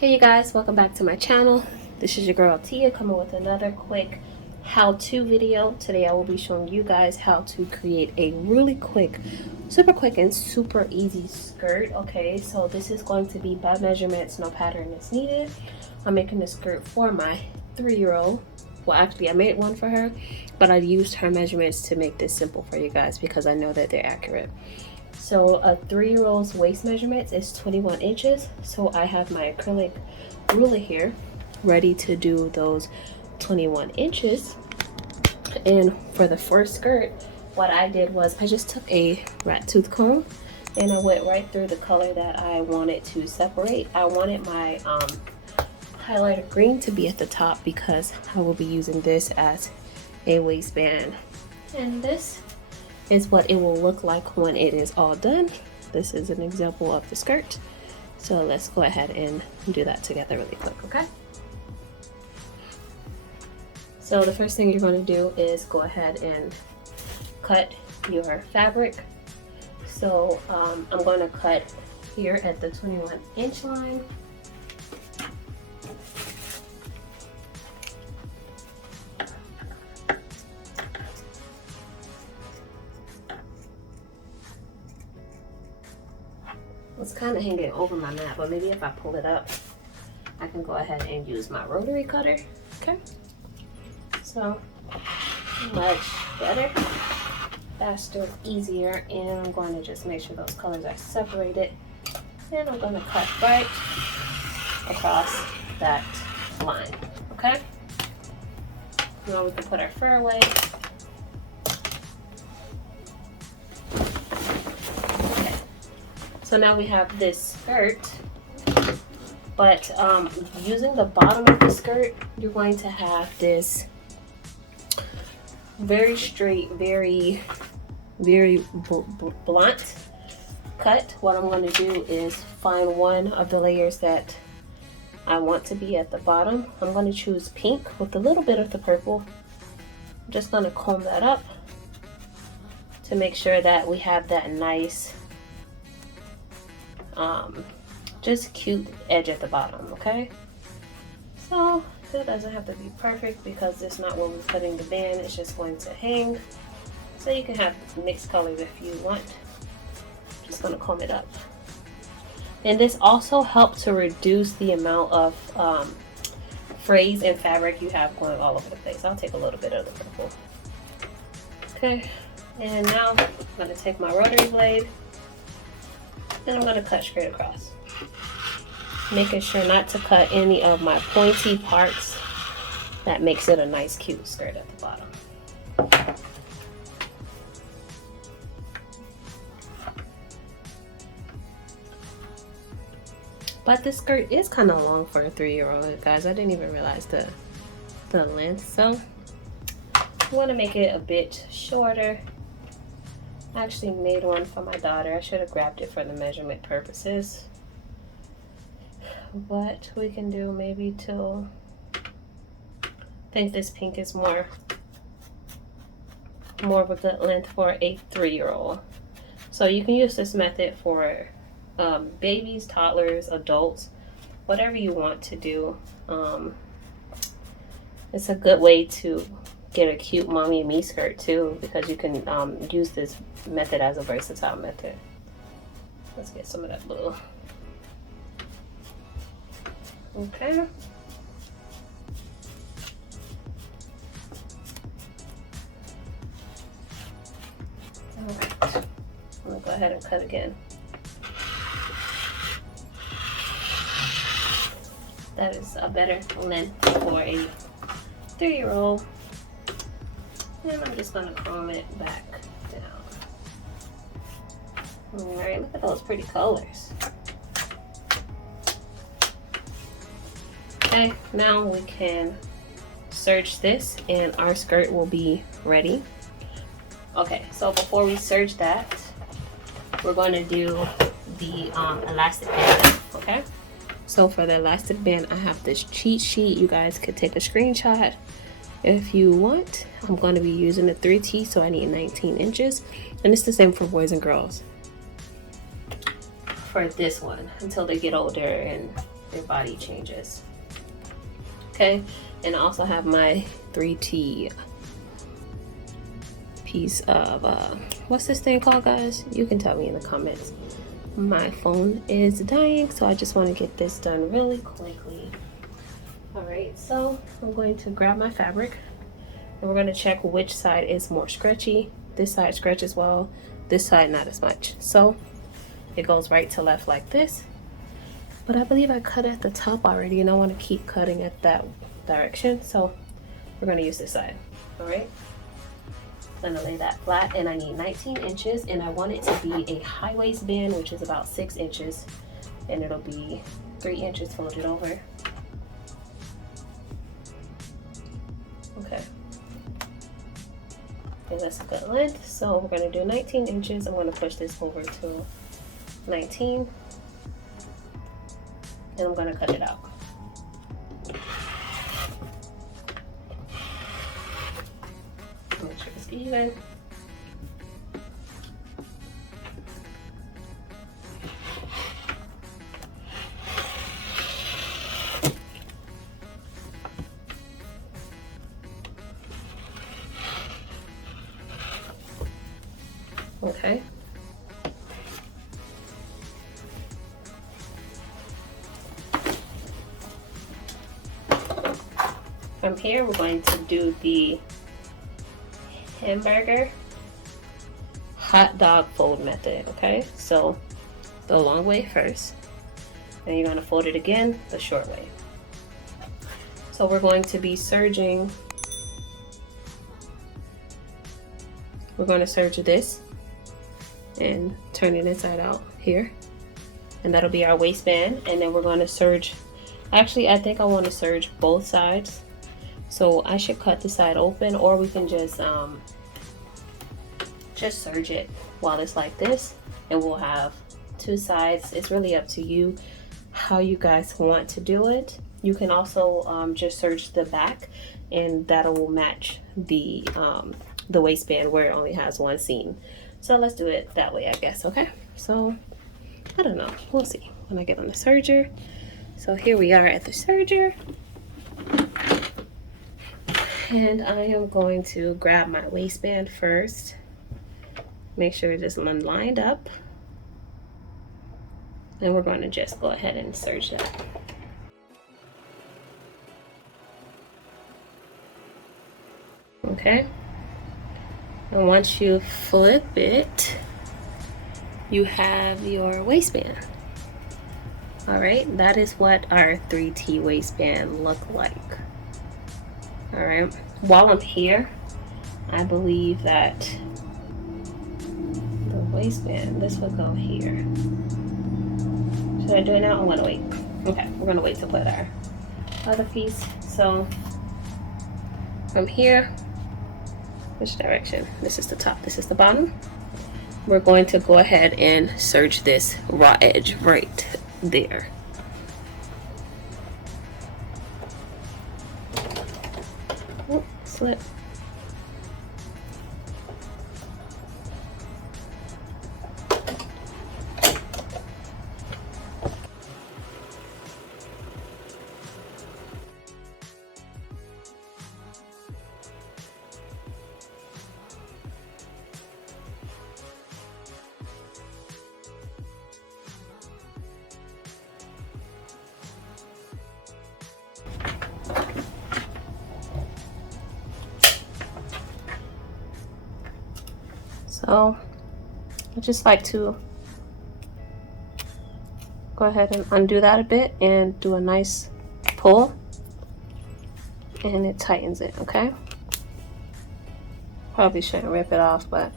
Hey you guys, welcome back to my channel. This is your girl Tia coming with another quick how-to video. Today I will be showing you guys how to create a really quick, super quick and super easy skirt. Okay, so this is going to be by measurements, no pattern is needed. I'm making this skirt for my 3-year-old. Well, actually I made one for her, but I used her measurements to make this simple for you guys because I know that they're accurate. So a 3-year-old's waist measurement is 21 inches. So I have my acrylic ruler here ready to do those 21 inches. And for the first skirt, what I did was I just took a rat tooth comb and I went right through the color that I wanted to separate. I wanted my highlighter green to be at the top because I will be using this as a waistband. And this is what it will look like when it is all done. This is an example of the skirt. So let's go ahead and do that together really quick, okay? So the first thing you're going to do is go ahead and cut your fabric. So I'm going to cut here at the 21-inch line. It's kind of hanging over my mat, but maybe if I pull it up, I can go ahead and use my rotary cutter. Okay, so much better, faster, easier, and I'm going to just make sure those colors are separated, and I'm going to cut right across that line. Okay, now we can put our fur away. So now we have this skirt, but using the bottom of the skirt, you're going to have this very straight, very blunt cut. What I'm going to do is find one of the layers that I want to be at the bottom. I'm going to choose pink with a little bit of the purple. I'm just going to comb that up to make sure that we have that nice just cute edge at the bottom. Okay, so it doesn't have to be perfect because it's not where we're putting the band, it's just going to hang. So you can have mixed colors if you want. Just going to comb it up, and this also helps to reduce the amount of frays and fabric you have going all over the place. I'll take a little bit of the purple. Okay, and now I'm going to take my rotary blade and I'm going to cut straight across, making sure not to cut any of my pointy parts. That makes it a nice cute skirt at the bottom. But this skirt is kind of long for a 3-year-old, guys. I didn't even realize the length, so I want to make it a bit shorter. I actually made one for my daughter. I should have grabbed it for the measurement purposes. But we can do maybe till, I think this pink is more of a good length for a 3-year-old. So you can use this method for babies, toddlers, adults, whatever you want to do. It's a good way to get a cute mommy and me skirt too, because you can use this method as a versatile method. Let's get some of that blue. Okay. Alright, I'm gonna go ahead and cut again. That is a better length for a 3-year-old. And I'm just gonna comb it back down. Alright, look at those pretty colors. Okay, now we can serge this and our skirt will be ready. Okay, so before we serge that, we're going to do the elastic band, okay? So for the elastic band, I have this cheat sheet. You guys could take a screenshot if you want. I'm going to be using a 3T, so I need 19 inches. And it's the same for boys and girls. For this one, until they get older and your body changes. Okay, and I also have my 3T piece of what's this thing called, guys? You can tell me in the comments. My phone is dying, so I just want to get this done really quickly. All right, so I'm going to grab my fabric and we're going to check which side is more stretchy. This side stretches well, this side not as much. So it goes right to left like this, but I believe I cut at the top already and I want to keep cutting at that direction, so we're going to use this side. All right, I'm going to lay that flat, and I need 19 inches, and I want it to be a high waistband, which is about 6 inches, and it'll be 3 inches folded over. Okay, and that's a good length, so we're going to do 19 inches. I'm going to push this over to 19, and I'm going to cut it out. Make sure it's even. Okay. From here, we're going to do the hamburger hot dog fold method. Okay, so the long way first, and you're going to fold it again the short way. So we're going to be serging, we're going to serge this and turn it inside out here, and that'll be our waistband. And then we're going to serge, actually I think I want to serge both sides, so I should cut the side open, or we can just serge it while it's like this, and we'll have two sides. It's really up to you how you guys want to do it. You can also just serge the back, and that will match the waistband where it only has one seam. So let's do it that way, I guess. Okay, so I don't know, we'll see when I get on the serger. So here we are at the serger, and I am going to grab my waistband first, make sure it's just lined up, and we're going to just go ahead and serge that. Okay, and once you flip it, you have your waistband. All right, that is what our 3T waistband look like. All right, while I'm here, I believe that the waistband, this will go here. Should I do it now? I'm gonna wait. Okay, we're gonna wait to put our other piece. So from here, which direction? This is the top, this is the bottom. We're going to go ahead and serge this raw edge right there. Oh, slip. So I just like to go ahead and undo that a bit and do a nice pull, and it tightens it. Okay, probably shouldn't rip it off, but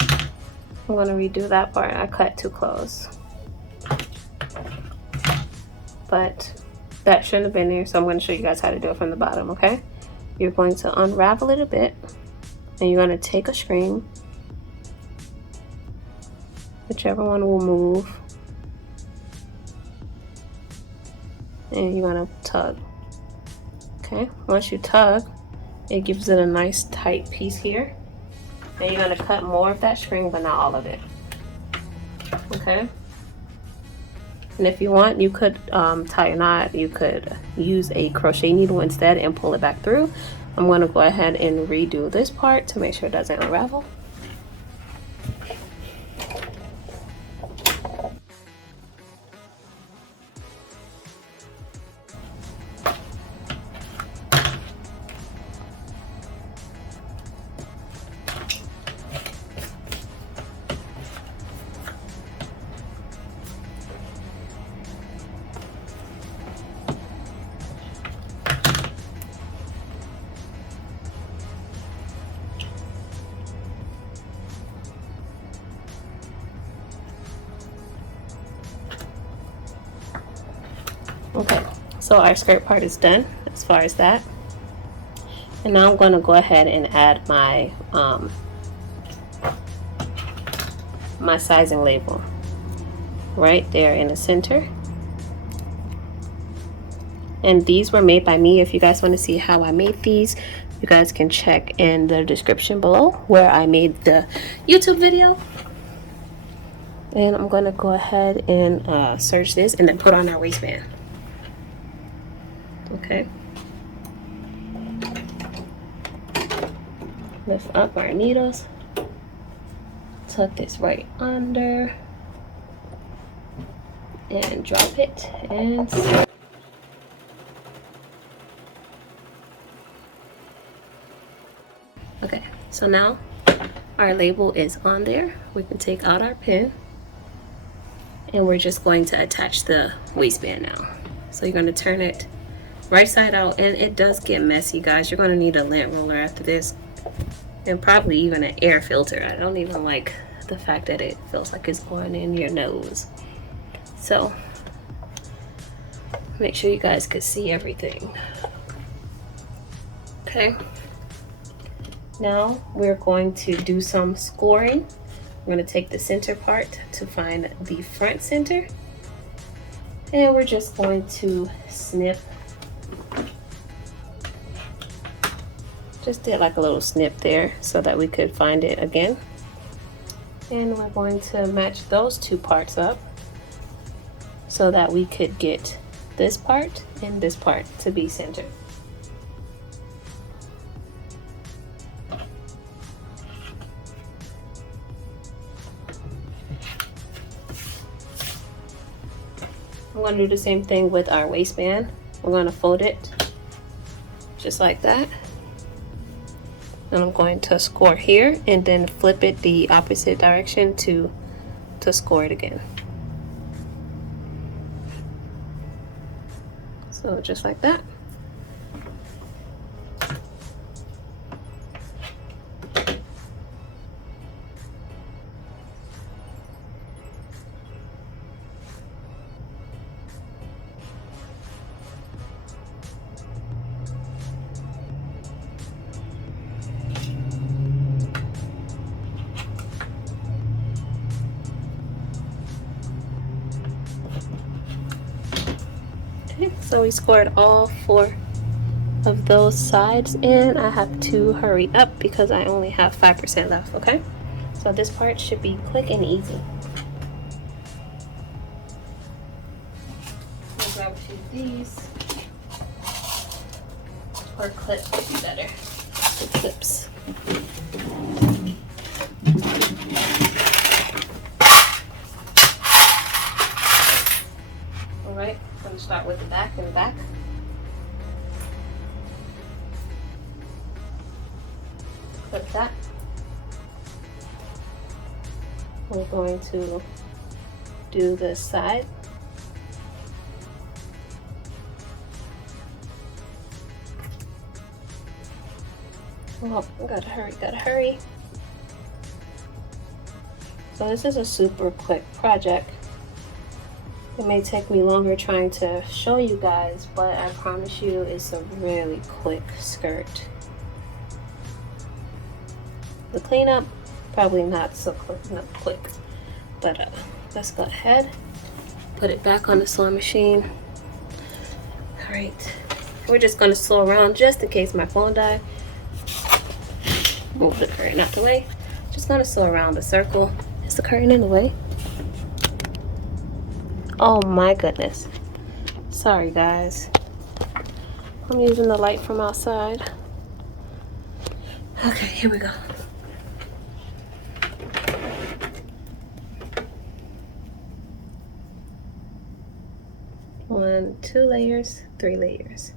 I'm gonna redo that part. I cut too close, but that shouldn't have been there, so I'm going to show you guys how to do it from the bottom. Okay, you're going to unravel it a bit, and you're going to take a string, whichever one will move, and you're going to tug. Okay, once you tug, it gives it a nice tight piece here, and you're going to cut more of that string, but not all of it. Okay. And if you want, you could tie a knot. You could use a crochet needle instead and pull it back through. I'm going to go ahead and redo this part to make sure it doesn't unravel. Okay, so our skirt part is done as far as that. And now I'm going to go ahead and add my my sizing label right there in the center. And these were made by me. If you guys want to see how I made these, you guys can check in the description below where I made the YouTube video. And I'm going to go ahead and search this and then put on our waistband. Okay. Lift up our needles. Tuck this right under. And drop it. And okay, so now our label is on there. We can take out our pin. And we're just going to attach the waistband now. So you're going to turn it right side out, and it does get messy, guys. You're going to need a lint roller after this, and probably even an air filter. I don't even like the fact that it feels like it's going in your nose. So make sure you guys can see everything. Okay, now we're going to do some scoring. We're going to take the center part to find the front center, and we're just going to snip. Just did like a little snip there so that we could find it again. And we're going to match those two parts up so that we could get this part and this part to be centered. I'm going to do the same thing with our waistband. We're going to fold it just like that. And I'm going to score here and then flip it the opposite direction to score it again. So just like that. So we scored all 4 of those sides, and I have to hurry up because I only have 5% left. Okay, so this part should be quick and easy. I'll grab a few of these, or clips would be better. The clips. Alright, I'm going to start with the back and the back. Clip that. We're going to do this side. Oh, gotta hurry. So this is a super quick project. It may take me longer trying to show you guys, but I promise you it's a really quick skirt. The cleanup, probably not so quick, but let's go ahead, put it back on the sewing machine. All right, we're just gonna sew around just in case my phone died. Move the curtain out the way. Just gonna sew around the circle. Is the curtain in the way? Oh my goodness. Sorry guys. I'm using the light from outside. Okay, here we go. One, 2 layers, 3 layers.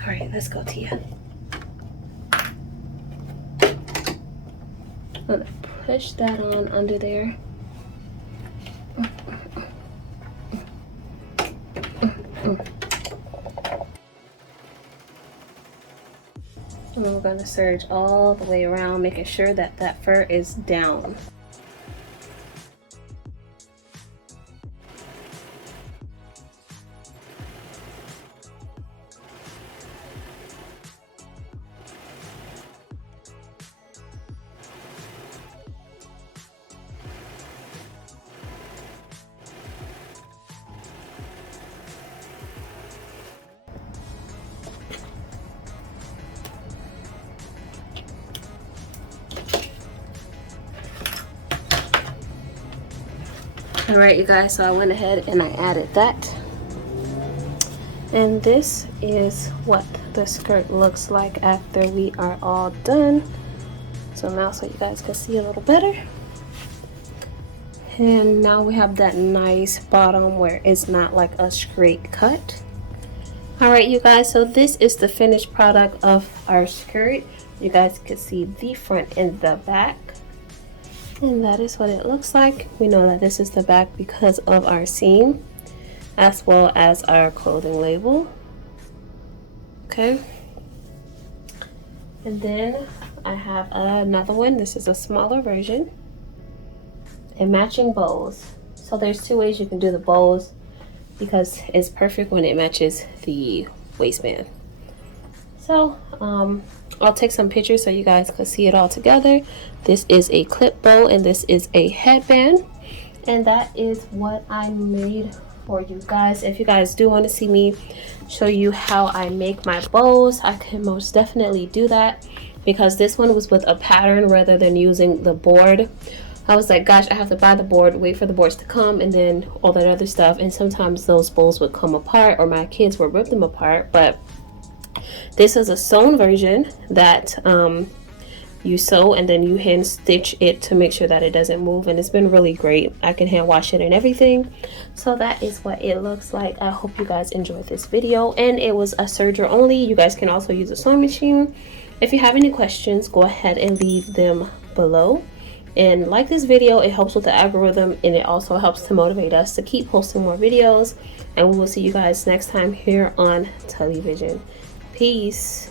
All right, let's go, Tia. I'm gonna push that on under there. And we're gonna serge all the way around, making sure that that fur is down. All right, you guys, so I went ahead and I added that. And this is what the skirt looks like after we are all done. So now so you guys can see a little better. And now we have that nice bottom where it's not like a straight cut. All right, you guys, so this is the finished product of our skirt. You guys can see the front and the back. And that is what it looks like. We know that this is the back because of our seam, as well as our clothing label. Okay. And then I have another one. This is a smaller version. And matching bows. So there's 2 ways you can do the bows because it's perfect when it matches the waistband. So I'll take some pictures so you guys can see it all together. This is a clip bow and this is a headband, and that is what I made for you guys. If you guys do want to see me show you how I make my bows, I can most definitely do that, because this one was with a pattern rather than using the board. I was like, gosh, I have to buy the board, wait for the boards to come, and then all that other stuff, and sometimes those bows would come apart or my kids would rip them apart. But this is a sewn version that you sew and then you hand stitch it to make sure that it doesn't move, and it's been really great. I can hand wash it and everything. So that is what it looks like. I hope you guys enjoyed this video, and it was a serger only. You guys can also use a sewing machine. If you have any questions, go ahead and leave them below, and like this video. It helps with the algorithm, and it also helps to motivate us to keep posting more videos, and we will see you guys next time here on television. Peace.